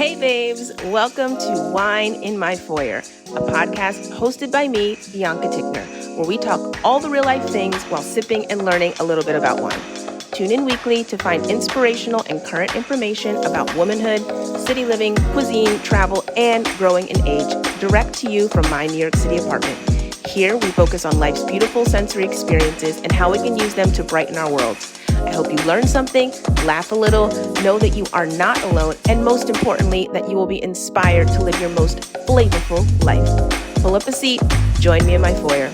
Hey babes, welcome to Wine in My Foyer, a podcast hosted by me, Bianca, where we talk all the real life things while sipping and learning a little bit about wine. Tune in weekly to find inspirational and current information about womanhood, city living, cuisine, travel, and growing in age, direct to you from my New York City apartment. Here we focus on life's beautiful sensory experiences and how we can use them to brighten our worlds. I hope you learn something, laugh a little, know that you are not alone, and most importantly, that you will be inspired to live your most flavorful life. Pull up a seat, join me in my foyer.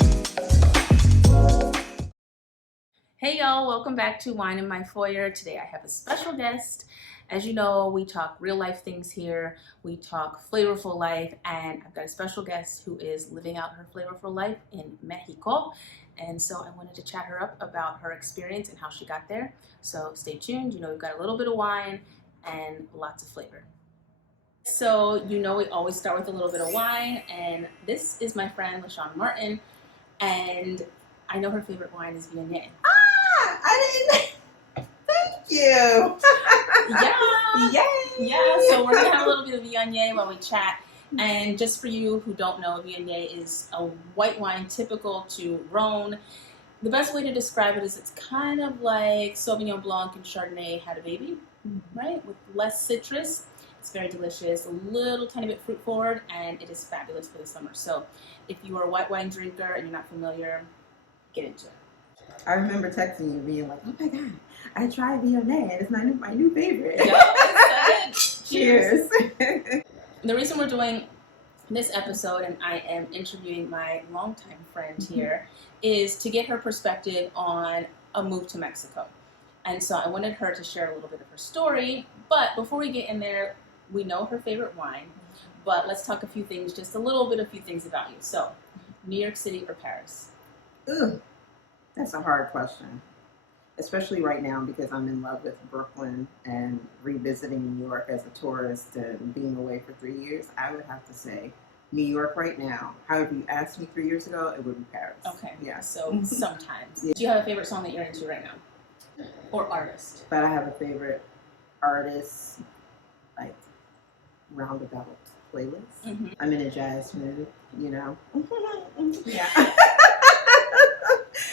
Hey y'all, welcome back to Wine in My Foyer. Today I have a special guest. As you know, we talk real life things here. We talk flavorful life, and I've got a special guest who is living out her flavorful life in Mexico. And so I wanted to chat her up about her experience and how she got there. So stay tuned. You know, we've got a little bit of wine and lots of flavor. So, you know, we always start with a little bit of wine. And this is my friend, LaShawna Martin. And I know her favorite wine is Viognier. I didn't. Thank you. Yeah. Yay. Yeah. So we're going to have a little bit of Viognier while we chat. And just for you who don't know, Viognier is a white wine typical to Rhone. The best way to describe it is it's kind of like Sauvignon Blanc and Chardonnay had a baby, right? With less citrus. It's very delicious, a little tiny bit fruit forward, and it is fabulous for the summer. So if you are a white wine drinker and you're not familiar, get into it. I remember texting you being like, oh my God, I tried Viognier and it's my new favorite. Yeah, Cheers. The reason we're doing this episode, and I am interviewing my longtime friend here, is to get her perspective on a move to Mexico. And so I wanted her to share a little bit of her story. But before we get in there, we know her favorite wine. But let's talk a few things, just a little bit of few things about you. So, New York City or Paris? Ooh, that's a hard question. Especially right now because I'm in love with Brooklyn and revisiting New York as a tourist and being away for 3 years. I would have to say New York right now. However, you asked me 3 years ago, it would be Paris. Okay. Yeah. So sometimes. Yeah. Do you have a favorite song that you're into right now? Or artist? But I have a favorite artist, like roundabout playlist. Mm-hmm. I'm in a jazz mood, you know. Yeah.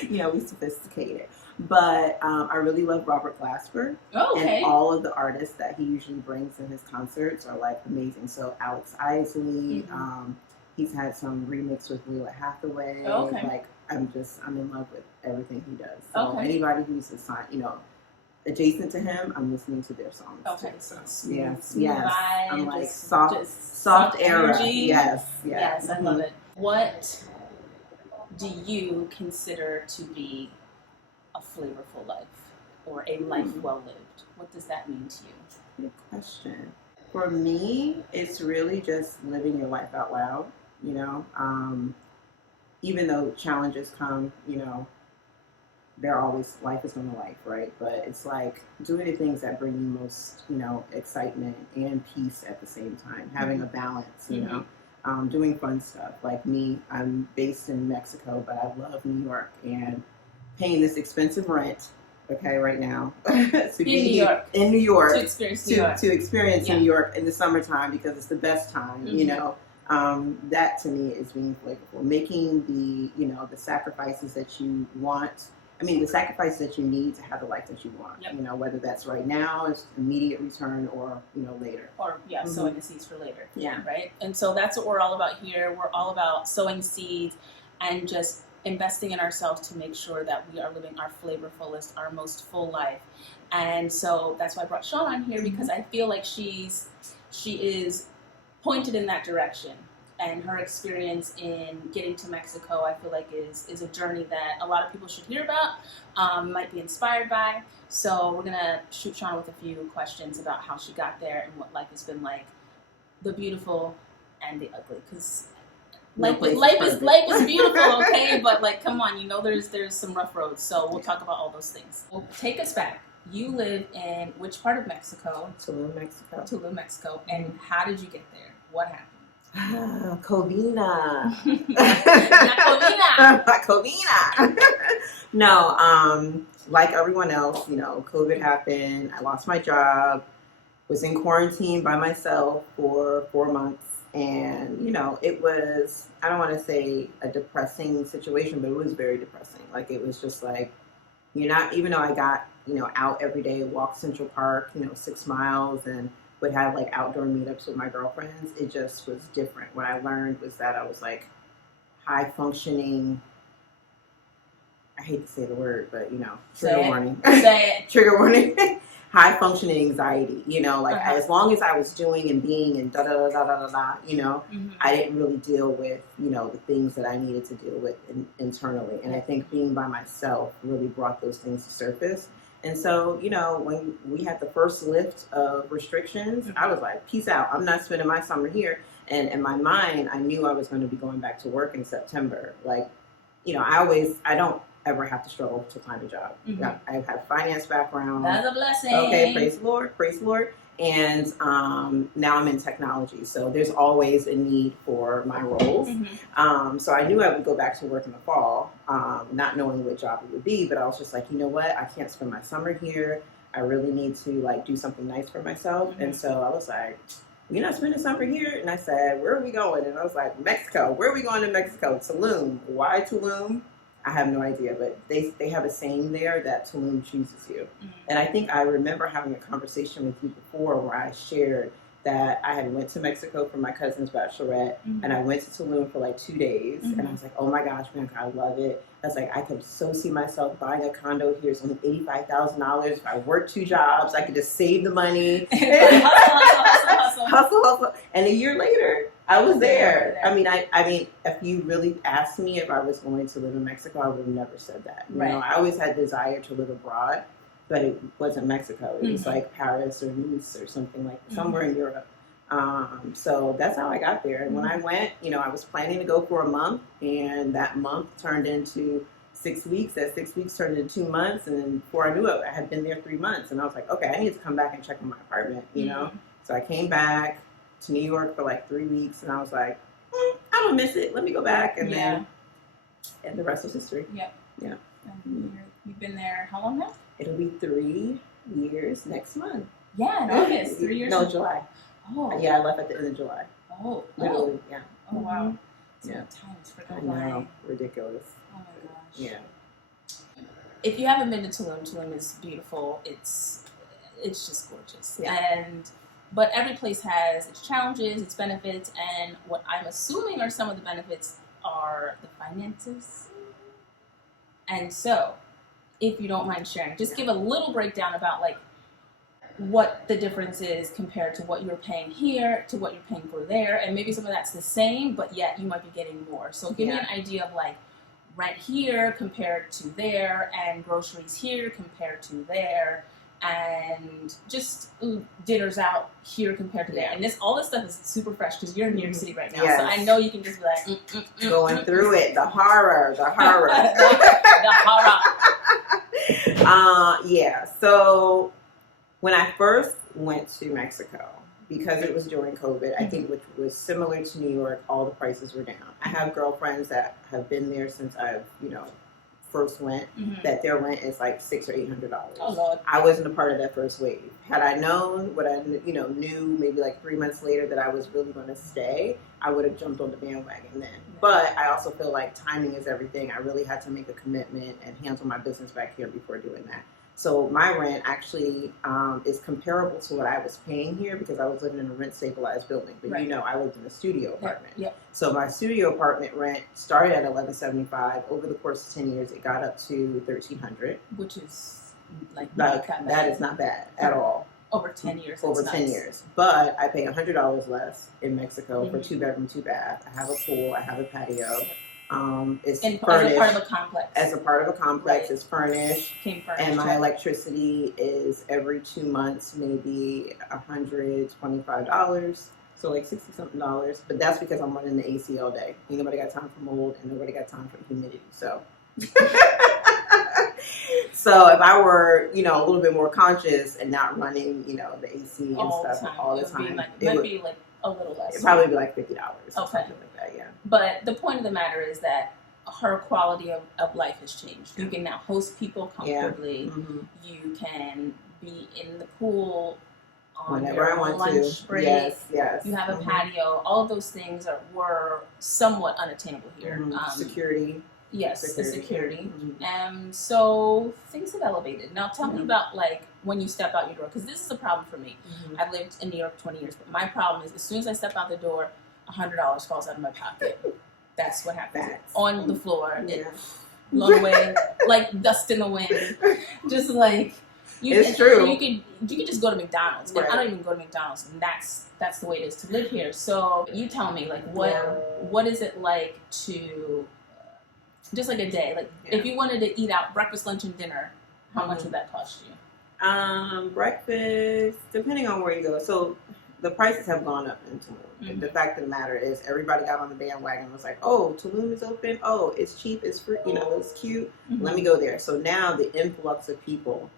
You know, we sophisticated. But I really love Robert Glasper. Oh, okay. And all of the artists that he usually brings in his concerts are like amazing. So Alex Isley, he's had some remix with Wheel Hathaway. Oh, okay. Like I'm in love with everything he does. So anybody who's assigned, you know, adjacent to him, I'm listening to their songs. Okay. Too, so smooth, yes. Vibe, I'm like just soft era. Energy. Yes. Yes, I love it. What do you consider to be a flavorful life or a life well lived? What does that mean to you? Good question. For me, it's really just living your life out loud, you know. Even though challenges come, you know, life is gonna life, right? But it's like doing the things that bring you most, you know, excitement and peace at the same time, having a balance, you know. Doing fun stuff. Like me, I'm based in Mexico, but I love New York and paying this expensive rent, okay, right now. To be in New York. To experience New York in the summertime because it's the best time, you know. That to me is being flavorful. Making the sacrifices that you want. I mean, the sacrifices that you need to have the life that you want. Yep. You know, whether that's right now, it's immediate return, or you know, later. Or sowing the seeds for later. Yeah. Right. And so that's what we're all about here. We're all about sowing seeds and just investing in ourselves to make sure that we are living our flavorfulest, our most full life. And so that's why I brought Shawna on here because I feel like she is pointed in that direction. And her experience in getting to Mexico, I feel like is a journey that a lot of people should hear about, might be inspired by. So we're gonna shoot Shawna with a few questions about how she got there and what life has been like, the beautiful and the ugly. Because life is beautiful, okay? But like, come on, you know, there's some rough roads. So we'll talk about all those things. Well, take us back. You live in which part of Mexico? Tulum, Mexico. And how did you get there? What happened? Covina. Covina. Covina. No, like everyone else, you know, COVID happened. I lost my job. was in quarantine by myself for 4 months. And, it was, I don't want to say a depressing situation, but it was very depressing. Like, it was just like, even though I got, out every day, walk Central Park, 6 miles, and would have like outdoor meetups with my girlfriends, it just was different. What I learned was that I was like high functioning, I hate to say the word, but trigger warning. Say it. Trigger warning. High functioning anxiety, as long as I was doing and being and da da da da da da, I didn't really deal with, the things that I needed to deal with internally. And I think being by myself really brought those things to surface. And so, when we had the first lift of restrictions, I was like, peace out. I'm not spending my summer here. And in my mind, I knew I was going to be going back to work in September. Like, I don't ever have to struggle to find a job. I have a finance background. That's a blessing. Okay, praise the Lord. And now I'm in technology, so there's always a need for my roles. So I knew I would go back to work in the fall, not knowing what job it would be, but I was just like, you know what? I can't spend my summer here. I really need to do something nice for myself. And so I was like, you're not spending summer here? And I said, where are we going? And I was like, Mexico. Where are we going to Mexico? Tulum. Why Tulum? I have no idea, but they have a saying there that Tulum chooses you. And I think I remember having a conversation with you before where I shared that I had went to Mexico for my cousin's bachelorette, and I went to Tulum for like 2 days, and I was like, oh my gosh, Bianca, I love it. I was like, I could so see myself buying a condo here. It's only $85,000. If I work 2 jobs, I could just save the money. Hustle. And a year later, I was there. I mean, if you really asked me if I was going to live in Mexico, I would have never said that. I always had desire to live abroad, but it wasn't Mexico. It was like Paris or Nice or something like somewhere in Europe. So that's how I got there. And when I went, I was planning to go for a month, and that month turned into 6 weeks. That 6 weeks turned into 2 months, and then before I knew it, I had been there 3 months. And I was like, okay, I need to come back and check on my apartment, So I came back to New York for like 3 weeks, and I was like, I don't miss it. Let me go back, and then the rest was history. Yep. Yeah. You've been there how long now? It'll be 3 years next month. Yeah, in August. 3 years. No, July. Oh. Yeah, I left at the end of July. Oh. Literally, yeah. Oh, wow. So Yeah. time is I freaking know. flying. Ridiculous. Oh my gosh. Yeah. If you haven't been to Tulum is beautiful. It's just gorgeous. Yeah. But every place has its challenges, its benefits, and what I'm assuming are some of the benefits are the finances. And so, if you don't mind sharing, just give a little breakdown about what the difference is compared to what you're paying here to what you're paying for there, and maybe some of that's the same, but yet you might be getting more. So give me an idea of rent here compared to there, and groceries here compared to there, and just dinners out here compared to there. And all this stuff is super fresh because you're in New York City right now. Yes. So I know you can just be like going through it, the horror. the horror. Yeah. So when I first went to Mexico, because it was during COVID, I think, which was similar to New York, all the prices were down. I have girlfriends that have been there since I've, first went, that their rent is like $600 or $800. Oh, Lord. I wasn't a part of that first wave. Had I known what I, knew maybe like 3 months later that I was really going to stay, I would have jumped on the bandwagon then. But I also feel like timing is everything. I really had to make a commitment and handle my business back here before doing that. So my rent actually is comparable to what I was paying here because I was living in a rent-stabilized building. But I lived in a studio apartment. Yep. So my studio apartment rent started at $1,175. Over the course of 10 years, it got up to $1,300. Which is that is not bad at all. Over 10 years. Over 10 years. But I pay $100 less in Mexico for 2-bedroom, 2-bath. I have a pool. I have a patio. It's furnished. As a part of a complex. As a part of a complex, it's furnished. And my electricity is every 2 months, maybe $125. So like $60-something. But that's because I'm running the AC all day. Ain't nobody got time for mold, and nobody got time for humidity. So, so if I were, a little bit more conscious and not running, the AC and all stuff all the time, it might be like a little less. It'd probably be like $50 or something like that. Yeah. But the point of the matter is that her quality of life has changed. You can now host people comfortably. You can be in the pool on whenever your I want lunch to. break. Yes. You have a patio. All of those things were somewhat unattainable here. Security. Yes, security. So things have elevated. Now tell me about like when you step out your door, because this is a problem for me. I've lived in New York 20 years, but my problem is as soon as I step out the door, $100 falls out of my pocket. That's what happens. On the floor. Yeah. Blown away, like dust in the wind. Just like it's true. You could just go to McDonald's, and I don't even go to McDonald's, and that's the way it is to live here. So you tell me, like, what is it like to just like a day? Like, if you wanted to eat out breakfast, lunch, and dinner, how much would that cost you? Breakfast, depending on where you go. So the prices have gone up in Tulum. The fact of the matter is, everybody got on the bandwagon and was like, "Oh, Tulum is open. Oh, it's cheap. It's free. You know, it's cute. Let me go there." So now the influx of people,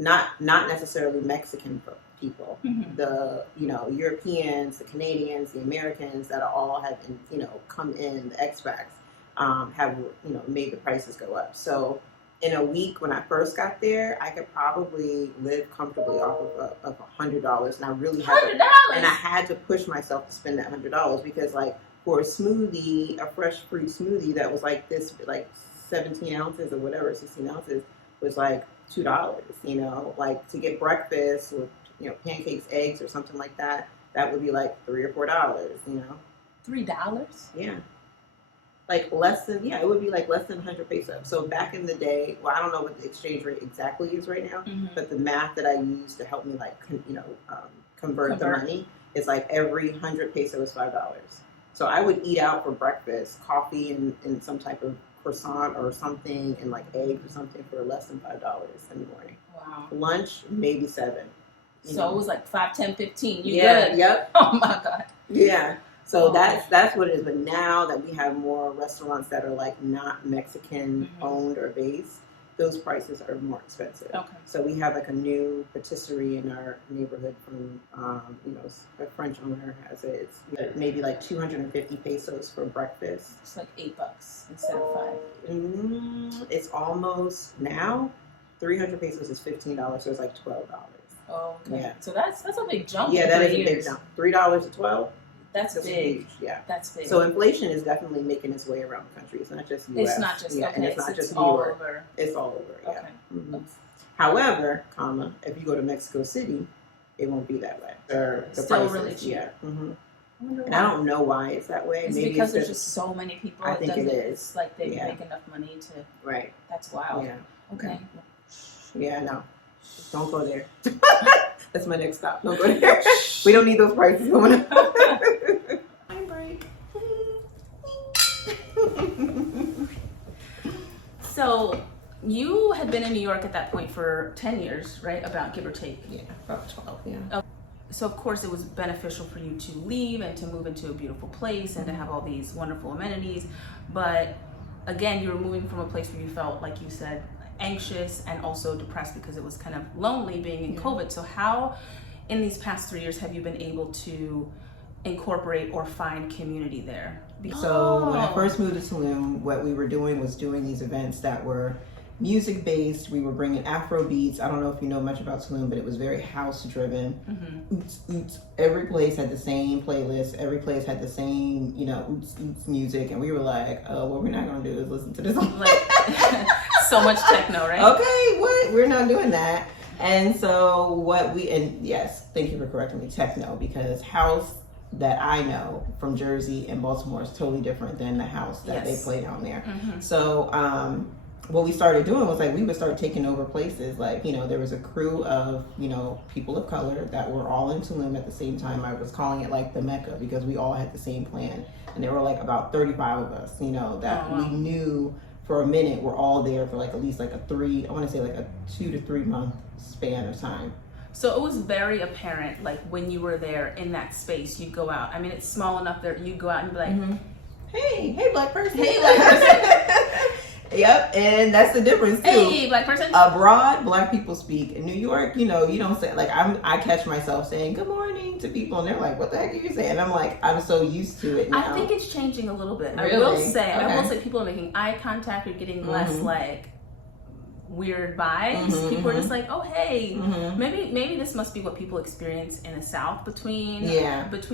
not necessarily Mexican people, the Europeans, the Canadians, the Americans that are all have come in, the expats have made the prices go up. So in a week, when I first got there, I could probably live comfortably off of $100, and I really had $100, and I had to push myself to spend that $100 because, like, for a smoothie, a fresh fruit smoothie that was like this, like 17 ounces or whatever, 16 ounces, was like $2. Like to get breakfast with pancakes, eggs, or something like that, that would be like $3 or $4. $3? Yeah. Like it would be like less than 100 pesos. So back in the day, well, I don't know what the exchange rate exactly is right now, but the math that I use to help me like, convert the money is like every 100 peso is $5. So I would eat out for breakfast, coffee and some type of croissant or something, and like eggs or something for less than $5 in the morning. Wow. Lunch, maybe $7. So it was like 5, 10, 15. You good? Yep. Oh my God. Yeah. So that's what it is. But now that we have more restaurants that are like not Mexican owned or based, those prices are more expensive. Okay. So we have like a new patisserie in our neighborhood from a French owner has it. It's maybe like 250 pesos for breakfast. It's like $8 instead of 5. It's almost now 300 pesos is $15, so it's like $12. Oh, okay. Yeah. So that's a big jump. Yeah, that is a big jump. $3 to 12. That's big. Huge. Yeah, that's big. So inflation is definitely making its way around the country. It's not just U.S. It's not just and it's not just all New York. over. It's all over. Yeah. However, if you go to Mexico City, it won't be that way. The still really cheap. Yeah. And I don't know why it's that way. Maybe because there's just so many people. I think it is. It's like they make enough money to. Right. That's wild. Yeah. Okay. Yeah. No. Don't go there. That's my next stop. Don't go there. We don't need those prices going up. Time break. So you had been in New York at that point for 10 years, right? About give or take. Yeah, about 12. Yeah. So of course it was beneficial for you to leave and to move into a beautiful place and to have all these wonderful amenities. But again, you were moving from a place where you felt, like you said, anxious and also depressed because it was kind of lonely being in COVID. So how in these past 3 years have you been able to incorporate or find community there? So when I first moved to Tulum, what we were doing was doing these events that were music based. We were bringing Afro beats. I don't know if you know much about Tulum, but it was very house driven. Every place had the same playlist. Every place had the same, music. And we were like, oh, what we're not going to do is listen to this. So much techno, right? Okay, what? We're not doing that. And so yes, thank you for correcting me, techno, because house that I know from Jersey and Baltimore is totally different than the house that they play down there. So what we started doing was like we would start taking over places. Like, there was a crew of, people of color that were all in Tulum at the same time. I was calling it like the Mecca because we all had the same plan. And there were like about 35 of us, that we knew for a minute we're all there for like at least like a 2 to 3 month span of time. So it was very apparent, like when you were there in that space, you'd go out. I mean, it's small enough that you'd go out and be like, hey, black person. Hey, black person. Yep, and that's the difference too. Hey, black person. Abroad, black people speak. In New York, you don't say, like, I catch myself saying good morning to people, and they're like, what the heck are you saying? And I'm like, I'm so used to it now. I think it's changing a little bit. Really? I will say people are making eye contact or getting less like weird vibes. Mm-hmm, people are just like, oh hey, mm-hmm. maybe this must be what people experience in the South between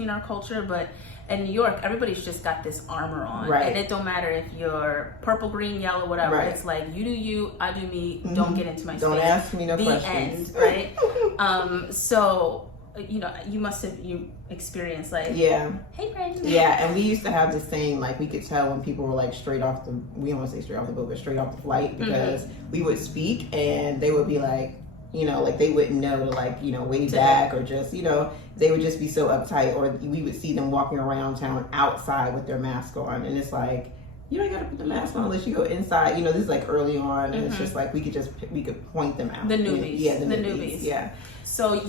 our culture. But in New York, everybody's just got this armor on, right. and it don't matter if you're purple, green, yellow, whatever. Right. It's like, you do you, I do me. Mm-hmm. Don't get into my don't space. ask me no the questions. End, right? So you know, you must have experienced like, hey friend. Yeah, and we used to have this thing, like we could tell when people were like straight off the, we don't want to say straight off the boat, but straight off the flight, because we would speak and they would be like, you know, like they wouldn't know to like, you know, wave back, or just, you know, they would just be so uptight, or we would see them walking around town outside with their mask on, and it's like, you don't gotta put the mask on unless you go inside. You know, this is like early on, and it's just like we could point them out. The newbies. Yeah, the newbies. Yeah. So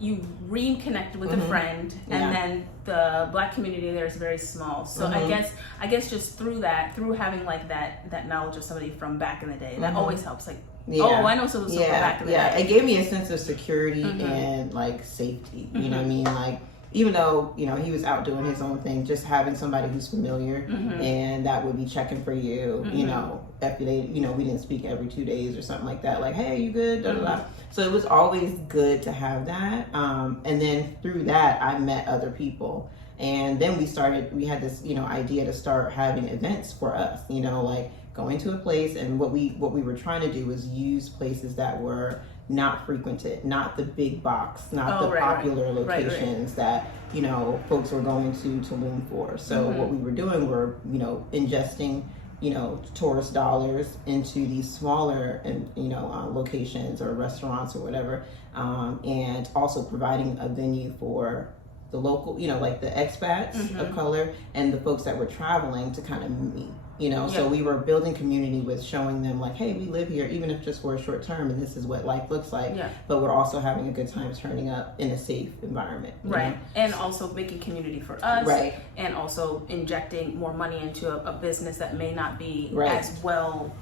you reconnected with a friend, and then the Black community there is very small. So I guess just through having like that knowledge of somebody from back in the day, that always helps. Like, oh, I know someone from back in the day. It gave me a sense of security and like safety. You know what I mean? Like, even though, you know, he was out doing his own thing, just having somebody who's familiar and that would be checking for you, you know, if they, you know, we didn't speak every 2 days or something like that, like, hey, you good? Da, da, da. So it was always good to have that. And then through that, I met other people. And then we had this, you know, idea to start having events for us, you know, like going to a place. And what we were trying to do was use places that were not frequented, not the big box, not the popular locations that, you know, folks were going to Tulum for. So what we were doing were, you know, ingesting, you know, tourist dollars into these smaller and, you know, locations or restaurants or whatever, and also providing a venue for the local, you know, like the expats of color and the folks that were traveling to kind of meet. You know, so we were building community with showing them like, hey, we live here, even if just for a short term, and this is what life looks like. Yeah. But we're also having a good time turning up in a safe environment. Right. know? And also making community for us. Right. And also injecting more money into a business that may not be as well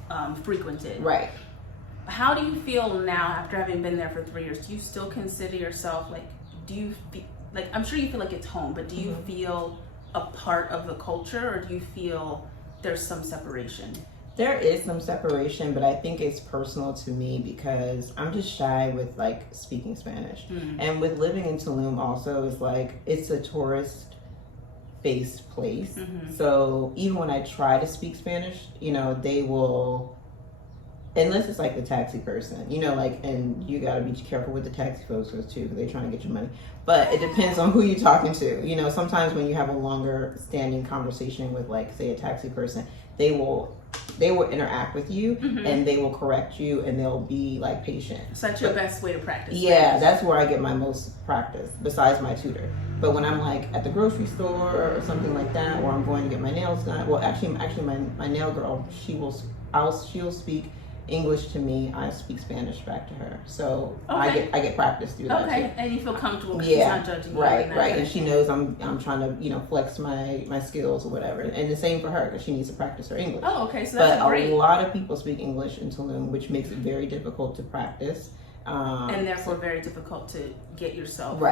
frequented. Right. How do you feel now after having been there for 3 years? Do you still consider yourself like, I'm sure you feel like it's home, but do you feel a part of the culture, or do you feel there's some separation? There is some separation, but I think it's personal to me because I'm just shy with like speaking Spanish. And with living in Tulum also, is like, it's a tourist based place. So even when I try to speak Spanish, you know, they will, unless it's like the taxi person, you know, like, and you got to be careful with the taxi folks too, because they're trying to get your money. But it depends on who you're talking to. You know, sometimes when you have a longer standing conversation with, like, say, a taxi person, they will interact with you and they will correct you and they'll be like patient. So that's your best way to practice. Yeah, that's where I get my most practice besides my tutor. But when I'm like at the grocery store or something like that, or I'm going to get my nails done, well, actually my nail girl, she'll speak English to me, I speak Spanish back to her. So I get practice through that too. And you feel comfortable because she's not judging you. Right. And she knows I'm trying to, you know, flex my skills or whatever. And the same for her, because she needs to practice her English. Oh, okay. So that's great. But a lot of people speak English in Tulum, which makes it very difficult to practice. And therefore very difficult to get yourself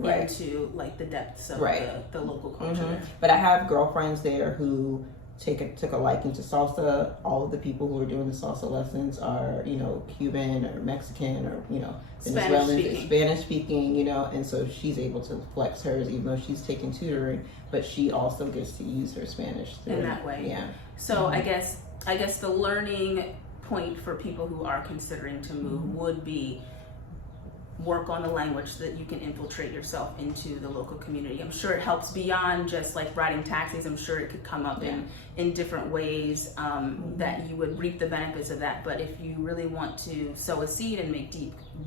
into like the depths of the local culture. But I have girlfriends there who took a liking to salsa. All of the people who are doing the salsa lessons are, you know, Cuban or Mexican or, you know, Spanish speaking, you know, and so she's able to flex hers even though she's taking tutoring, but she also gets to use her Spanish in that way. Yeah. So I guess the learning point for people who are considering to move would be work on the language so that you can infiltrate yourself into the local community. I'm sure it helps beyond just like riding taxis. I'm sure it could come up in different ways that you would reap the benefits of that. But if you really want to sow a seed and make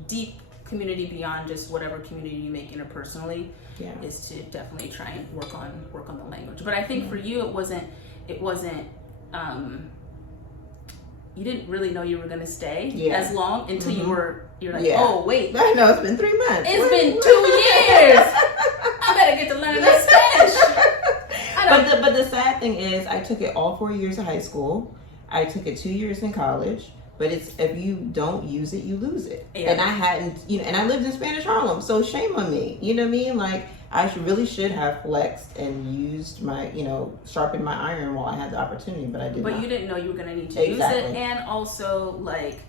deep community beyond just whatever community you make interpersonally, is to definitely try and work on the language. But I think for you it wasn't you didn't really know you were going to stay as long until you're like, oh, wait. I know, it's been 3 months. It's been 2 years. I better get to learn that Spanish. But the sad thing is, I took it all 4 years of high school. I took it 2 years in college. But it's, if you don't use it, you lose it. Yeah. And I hadn't, and I lived in Spanish Harlem, so shame on me. You know what I mean? Like, I really should have flexed and used my, sharpened my iron while I had the opportunity, but I did not. But you didn't know you were going to need to use it. And also, like,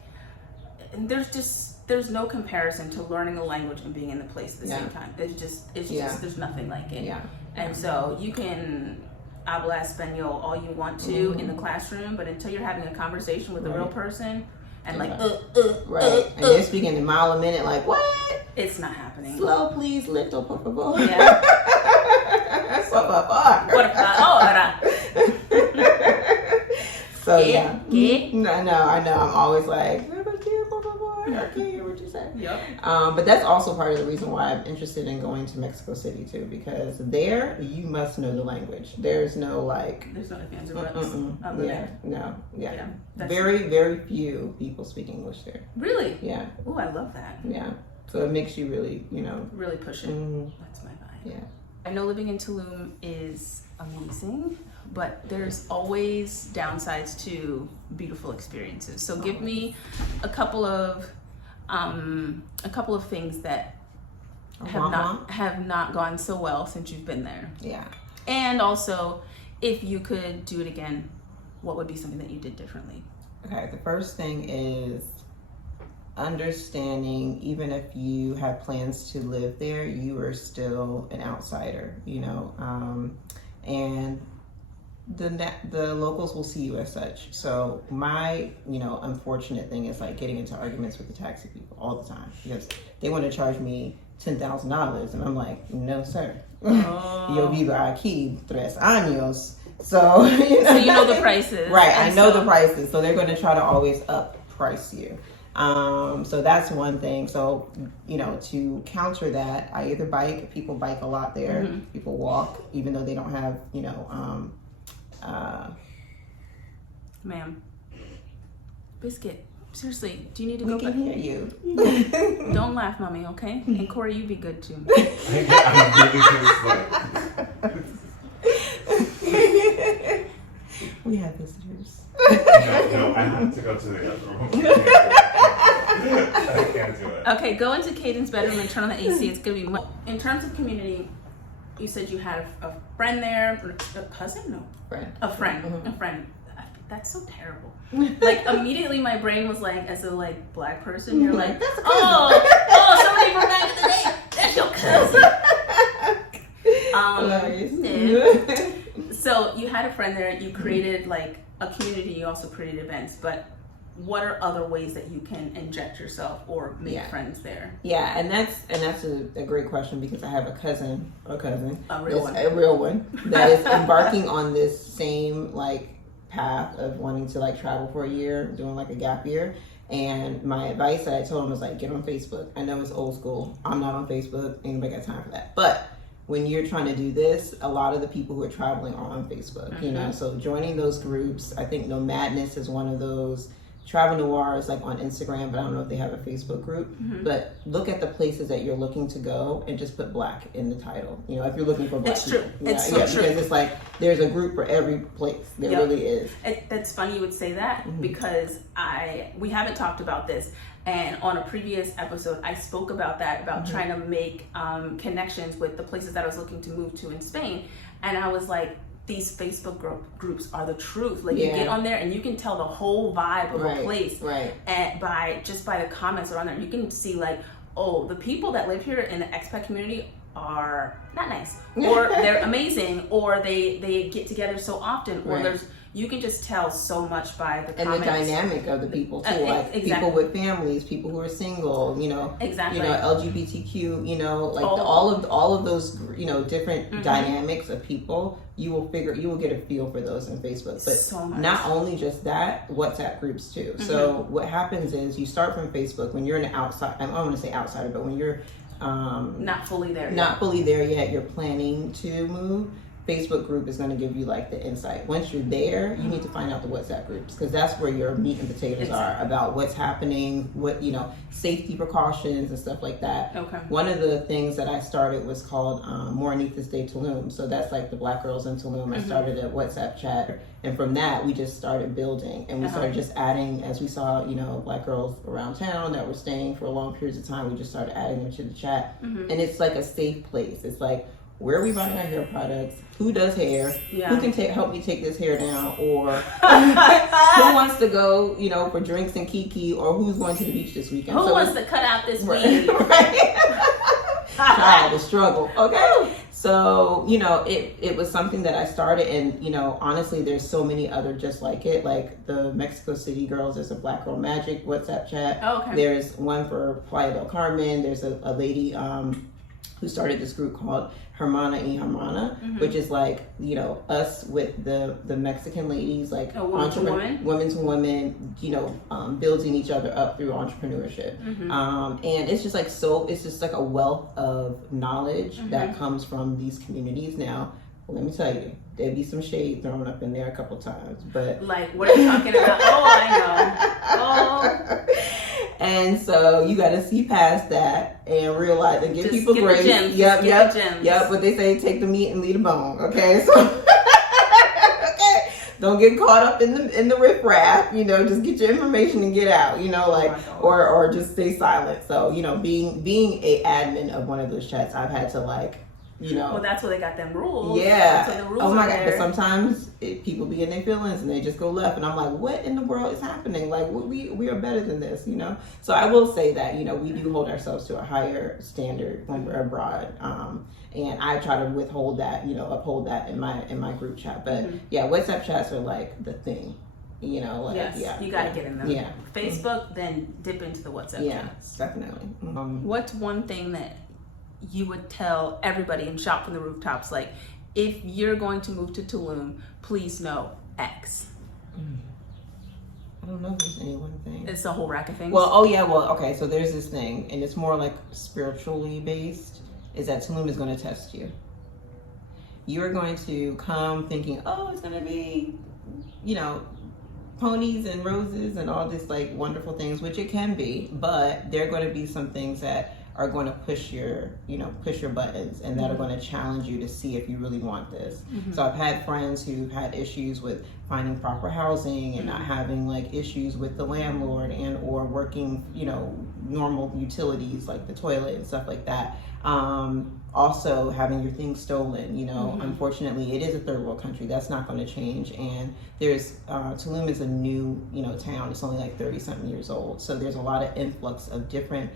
there's no comparison to learning a language and being in the place at the same time. It's just, there's nothing like it. Yeah. And so you can habla español all you want to in the classroom, but until you're having a conversation with a real person and and you're speaking a mile a minute, like, what? It's not happening. Slow, please, lento, por favor. Yeah. So yeah. No, I know. I'm always like, I can't hear what you say. Yep. But that's also part of the reason why I'm interested in going to Mexico City too, because there you must know the language. There's no like. There's no ifs or buts. Very, very few people speak English there. Really? Yeah. Oh, I love that. Yeah. So it makes you really, really push it. That's my vibe. Yeah. I know living in Tulum is amazing, but there's always downsides to beautiful experiences. So give me a couple of things that have not gone so well since you've been there. Yeah. And also, if you could do it again, what would be something that you did differently? Okay, the first thing is understanding, even if you have plans to live there, you are still an outsider, and the locals will see you as such. So my, unfortunate thing is like getting into arguments with the taxi people all the time because they want to charge me $10,000, and I'm like, no, sir. Yo vivo aquí 3 años. So, so you know the prices. Right, I know the prices. So they're going to try to always up price you. So that's one thing. So, to counter that, I either bike, people bike a lot there, people walk, even though they don't have, Ma'am. Biscuit, seriously, do you need to go back? We can hear you. Don't laugh, mommy, okay? And Corey, you be good too. We have visitors. No, I have to go to the other room. I can't do it. Okay, go into Caden's bedroom and turn on the AC. It's gonna be in terms of community. You said you had a friend there, a cousin? No, a friend. A friend. That's so terrible. Like immediately, my brain was like, as a black person, you're like, somebody from back in the day. That's your cousin. So you had a friend there. You created a community. You also created events, but what are other ways that you can inject yourself or make friends there? Yeah, and that's a great question because I have a real one that is embarking on this same path of wanting to travel for a year, doing a gap year. And my advice that I told him was get on Facebook. I know it's old school. I'm not on Facebook. Ain't nobody got time for that. But when you're trying to do this, a lot of the people who are traveling are on Facebook, so joining those groups. I think Nomadness is one of those. Travel Noir is on Instagram, but I don't know if they have a Facebook group. But look at the places that you're looking to go and just put Black in the title. If you're looking for Black it's true. people. It's so true. Because it's there's a group for every place. There really is. That's funny you would say that because we haven't talked about this. And on a previous episode, I spoke about that, about trying to make connections with the places that I was looking to move to in Spain. And I was like, these Facebook groups are the truth. You get on there and you can tell the whole vibe of a place. Right. And by the comments that are on there, you can see the people that live here in the expat community are not nice, or they're amazing, or they get together so often, or you can just tell so much by the comments. And the dynamic of the people too, exactly. People with families, people who are single, exactly. LGBTQ, all of those, different dynamics of people. You will get a feel for those on Facebook. But so not only just that, WhatsApp groups too. So what happens is you start from Facebook when you're an outside. I don't want to say outsider, but when you're not fully there yet, you're planning to move. Facebook group is going to give you like the insight. Once you're there, you need to find out the WhatsApp groups, because that's where your meat and potatoes are about what's happening, what, you know, safety precautions and stuff like that. Okay. One of the things that I started was called Morenitas de Tulum. So that's like the Black girls in Tulum. I started a WhatsApp chat, and from that we just started building, and we started just adding, as we saw, you know, Black girls around town that were staying for long periods of time. We just started adding them to the chat, and it's like a safe place. It's like, where are we buying our hair products? Who does hair? Who can help me take this hair down? Or who wants to go, you know, for drinks and kiki? Or who's going to the beach this weekend? Who wants to cut out this weed? Child, the struggle. Okay. So, you know, it was something that I started, and, you know, honestly, there's so many other just like it. Like the Mexico City girls, there's a Black Girl Magic WhatsApp chat. There's one for Playa del Carmen. There's a lady who started this group called Hermana y Hermana, which is like, you know, us with the Mexican ladies, like women to women, you know, building each other up through entrepreneurship. And it's just like, it's just like a wealth of knowledge that comes from these communities. Now, let me tell you, there'd be some shade thrown up in there a couple times, but like, what are you talking about? Oh, I know. And so you got to see past that and realize and give people grace. Yep. What they say, take the meat and leave the bone. Okay, so okay, don't get caught up in the riffraff. You know, just get your information and get out. You know, like or just stay silent. So, you know, being a admin of one of those chats, I've had to, like, you know. Well, that's where they got them rules. Yeah. That's the rules oh my God. But sometimes people be in their feelings and they just go left, and I'm like, what in the world is happening? Like, we are better than this, you know. So I will say that, you know, we do hold ourselves to a higher standard when we're abroad, and I try to uphold that in my group chat. But yeah, WhatsApp chats are like the thing. You know, like, you got to get in them. Yeah. Facebook, then dip into the WhatsApp chats. Definitely. What's one thing that you would tell everybody and shout from the rooftops, like, if you're going to move to Tulum, please know X? I don't know if there's any one thing. It's a whole rack of things. Well, okay, so there's this thing, and it's more like spiritually based, is that Tulum is going to test you. You're going to come thinking, oh, it's going to be, you know, ponies and roses and all this, like, wonderful things, which it can be, but there are going to be some things that are going to push your buttons, and that are going to challenge you to see if you really want this. So I've had friends who've had issues with finding proper housing and not having, like, issues with the landlord and or working, you know, normal utilities like the toilet and stuff like that. Also having your things stolen, you know. Unfortunately, it is a third world country. That's not going to change. And there's Tulum is a new, you know, town. It's only like 30-something years old. So there's a lot of influx of different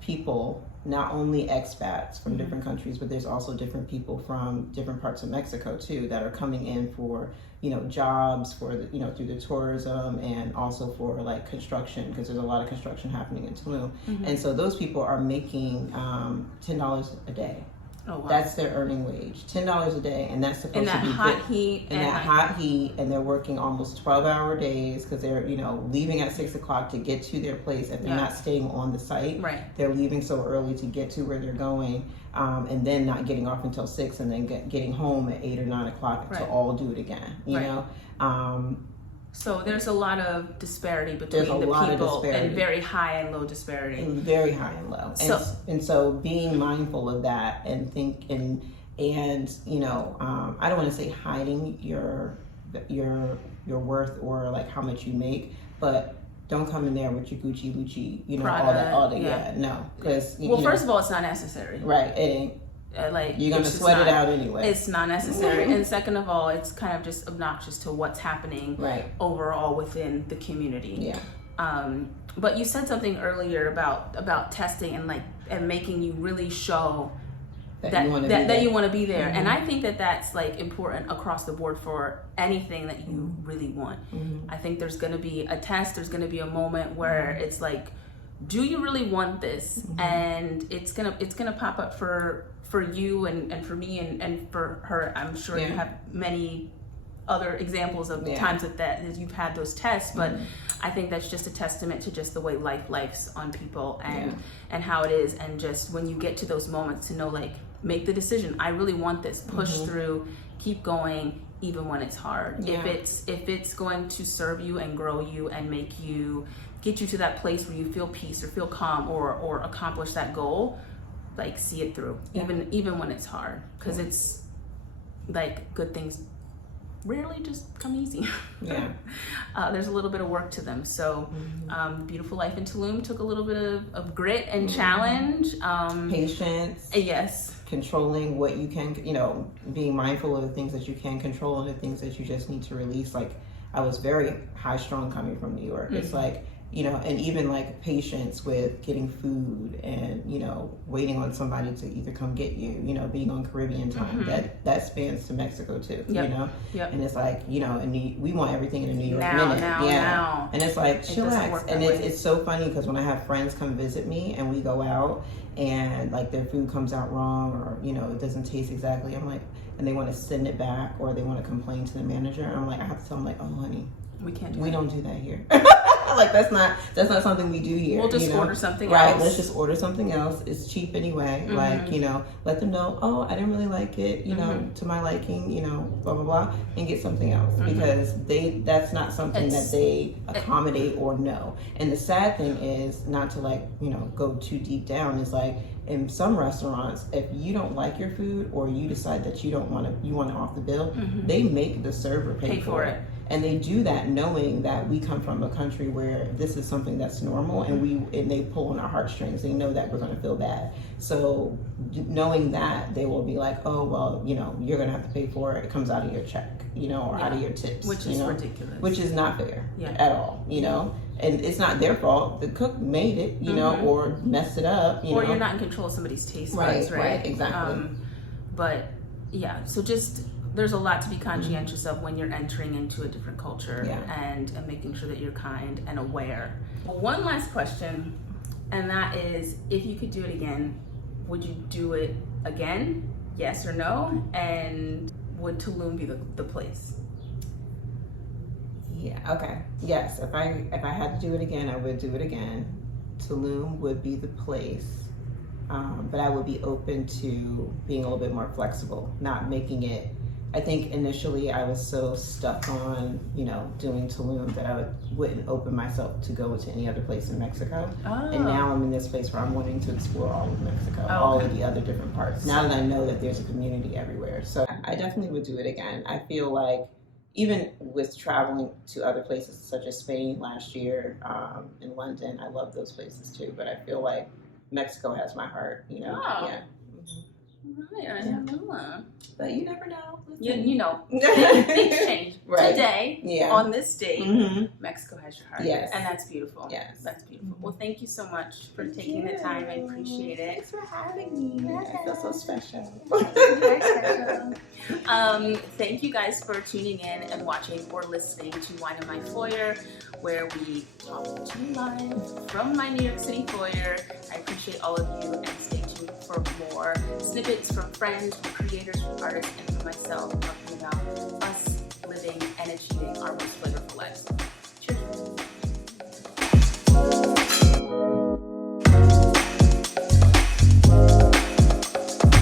people, not only expats from different countries, but there's also different people from different parts of Mexico too that are coming in for, you know, jobs, for the, you know, through the tourism, and also for, like, construction, because there's a lot of construction happening in Tulum. And so those people are making $10 a day. Oh, wow. That's their earning wage, $10 a day, and that's supposed to be hot heat. In that hot heat, and they're working almost 12-hour days, because they're, you know, leaving at 6 o'clock to get to their place. If they're not staying on the site, they're leaving so early to get to where they're going, and then not getting off until 6, and then getting home at 8 or 9 o'clock to all do it again. You know. So there's a lot of disparity between the people, and very high and low disparity. Very high and low. And so being mindful of that, and you know, I don't want to say hiding your worth or, like, how much you make, but don't come in there with your Gucci, you know, Prada, all that. No, because first of all, it's not necessary. Right, it ain't. Like, you're gonna sweat it out anyway. It's not necessary. And second of all, it's kind of just obnoxious to what's happening overall within the community. But you said something earlier about testing and making you really show that you want to be there. And I think that's, like, important across the board for anything that you really want. I think there's going to be a test. There's going to be a moment where it's like, do you really want this? And it's gonna pop up for you and for me and for her. I'm sure you have many other examples of times that you've had those tests, but I think that's just a testament to just the way life's on people and how it is, and just when you get to those moments to know, like, make the decision. I really want this. Push through, keep going, even when it's hard. Yeah. If it's going to serve you and grow you and get you to that place where you feel peace or feel calm or accomplish that goal, like see it through, even when it's hard, because it's like good things rarely just come easy. Yeah. There's a little bit of work to them. So Beautiful Life in Tulum took a little bit of grit and challenge. Patience. Yes. Controlling what you can, being mindful of the things that you can control and the things that you just need to release. Like, I was very high strung coming from New York. It's like, and even like patience with getting food and, waiting on somebody to either come get you, being on Caribbean time, that spans to Mexico too, and it's like, and we want everything in a New York minute. Now. And it's like, chillax. And it's so funny because when I have friends come visit me and we go out and like their food comes out wrong or, it doesn't taste exactly, I'm like, and they want to send it back or they want to complain to the manager. I'm like, I have to tell them like, oh honey, we don't do that here. Like that's not something we do here. We'll just order something else. Right, let's just order something else. It's cheap anyway. Like, let them know, oh, I didn't really like it, to my liking, blah, blah, blah, and get something else because that's not something that they accommodate or know. And the sad thing is, not to like, go too deep down, is like in some restaurants, if you don't like your food or you decide that you want it off the bill, they make the server pay for it. And they do that knowing that we come from a country where this is something that's normal, and they pull on our heartstrings. They know that we're going to feel bad. So knowing that, they will be like, oh, well, you're going to have to pay for it. It comes out of your check, or out of your tips. Which is ridiculous. Which is not fair at all, And it's not their fault. The cook made it, or messed it up, Or you're not in control of somebody's taste buds, right? Right, exactly. But yeah, so there's a lot to be conscientious of when you're entering into a different culture and making sure that you're kind and aware. One last question, and that is, if you could do it again, would you do it again? Yes or no? And would Tulum be the place? Yeah, okay. Yes, if I had to do it again, I would do it again. Tulum would be the place. But I would be open to being a little bit more flexible, not making it. I think initially I was so stuck on, doing Tulum that I wouldn't open myself to go to any other place in Mexico. Oh. And now I'm in this place where I'm wanting to explore all of Mexico, all of the other different parts. Now that I know that there's a community everywhere. So I definitely would do it again. I feel like even with traveling to other places such as Spain last year, in London, I love those places too. But I feel like Mexico has my heart, Oh. Yeah. Right, I don't know. But you never know. Things change. Right. Today, on this date, Mexico has your heart. Yes. And that's beautiful. Yes. That's beautiful. Well, thank you so much for taking the time. I appreciate it. Thanks for having me. I feel so special. Very special. Thank you guys for tuning in and watching or listening to Wine in My Foyer, where we talk to you live from my New York City foyer. I appreciate all of you, and stay tuned for more snippets from friends, from creators, from artists, and from myself talking about us living and achieving our most flavorful lives. Cheers.